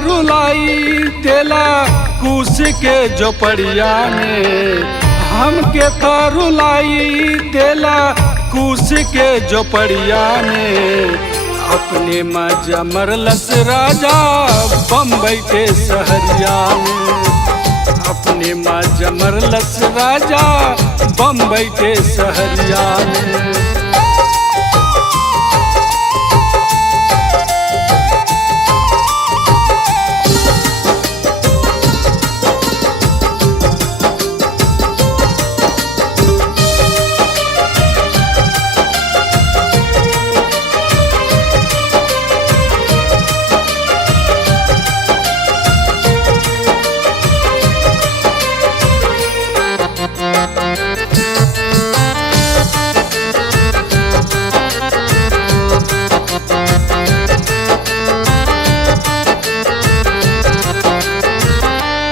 रुलाई देला कुश के झोपड़िया में, हमके तो रुलाई देला कुश के झोपड़िया में। अपने मजा मरलस राजा बम्बई के सहरिया में, अपने मजा मरलस राजा बम्बई के सहरिया में।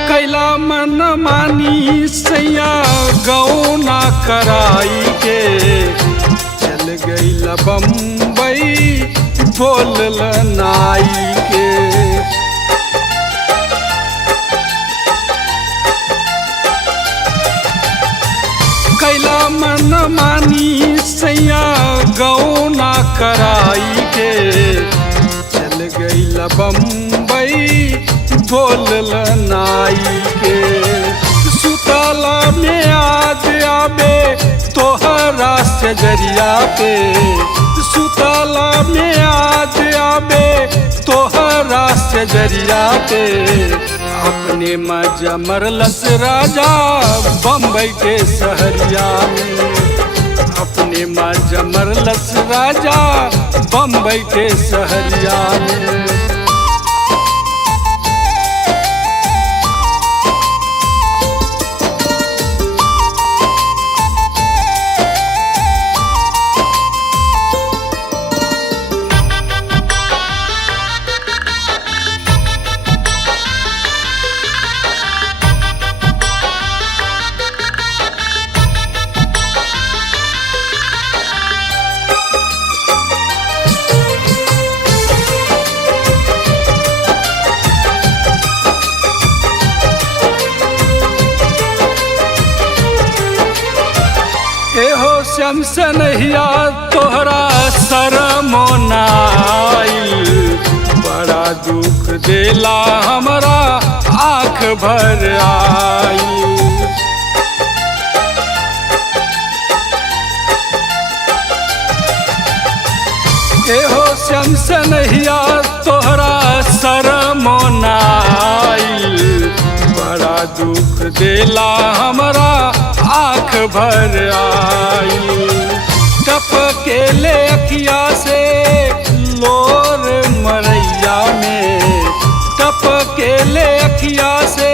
कैला मन मानी सैया गौना कराई के, चल गई बम्बई बोल नाई के। कैला मन मानी सैया गौना कराई के, चल गई बम्बई बोल नाई के। सुतला में याद आबे तोहरा से जरिया पे, सुतला में याद आबे तोहरा से जरिया पे। अपने मजा मरलस राजा बम्बई के सहरिया में, अपने मजा मरलस राजा बम्बई के सहरिया में। एहो शम्स नहिया तोहरा शरमो नाइल, बड़ा दुख देला हमरा आँख भर आई। एहो शम्स नहिया तोहरा शरमो नाइल, बड़ा दुख देला हमरा आँख भर आई। टपके ले अखिया से लोर मरैया में, टपके ले अखिया से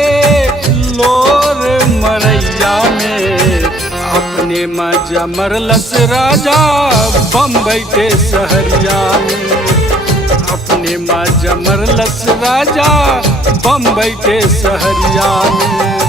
लोर मरैया में। अपने मजा मरलस राजा बम्बई के सहरिया में, अपने मजा मरलस राजा बम्बई के सहरिया में।